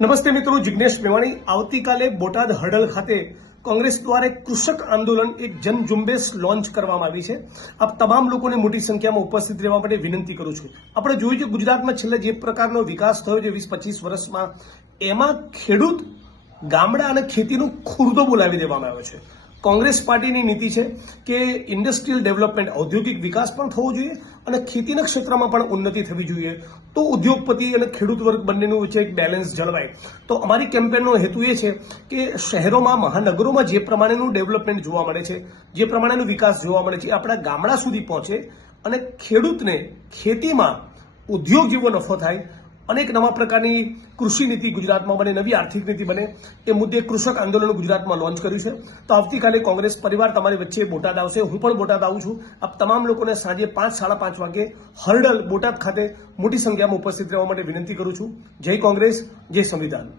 નમસ્તે મિત્રો, જિગ્નેશ મેવાણી। આવતીકાલે બોટાદ હડલ ખાતે કોંગ્રેસ દ્વારા એક કૃષક આંદોલન, એક જન ઝુંબેશ લોન્ચ કરવામાં આવી છે। આપ તમામ લોકોને મોટી સંખ્યામાં ઉપસ્થિત રહેવા માટે વિનંતી કરું છું। આપણે જોયું છે ગુજરાતમાં છેલ્લે જે પ્રકારનો વિકાસ થયો છે 20-25 વર્ષમાં, એમાં ખેડૂત, ગામડા અને ખેતીનું ખુરદો બોલાવી દેવામાં આવ્યો છે। કોંગ્રેસ પાર્ટીની નીતિ છે કે ઇન્ડસ્ટ્રીયલ ડેવલપમેન્ટ, ઔદ્યોગિક વિકાસ પણ થવો જોઈએ અને ખેતીના ક્ષેત્રમાં પણ ઉન્નતિ થવી જોઈએ, તો ઉદ્યોગપતિ અને ખેડૂત વર્ગ બંનેનું વચ્ચે એક બેલેન્સ જળવાય। તો અમારી કેમ્પેનનો હેતુ એ છે કે શહેરોમાં, મહાનગરોમાં જે પ્રમાણેનું ડેવલપમેન્ટ જોવા મળે છે, જે પ્રમાણેનો વિકાસ જોવા મળે છે, આપણા ગામડા સુધી પહોંચે અને ખેડૂતને ખેતીમાં ઉદ્યોગ જેવો નફો થાય। અનેક નવા પ્રકારની કૃષિ નીતિ ગુજરાતમાં બને, નવી આર્થિક નીતિ બને, એ મુદ્દે કૃષક આંદોલન ગુજરાતમાં લોન્ચ કર્યું છે। તો આવતીકાલે કોંગ્રેસ પરિવાર તમારી વચ્ચે બોટાદ આવશે, હું પણ બોટાદ આવું છું। આપ તમામ લોકોને સાંજે 5-5:30 વાગે હરડલ બોટાદ ખાતે મોટી સંખ્યામાં ઉપસ્થિત રહેવા માટે વિનંતી કરું છું। જય કોંગ્રેસ, જય સંવિધાન।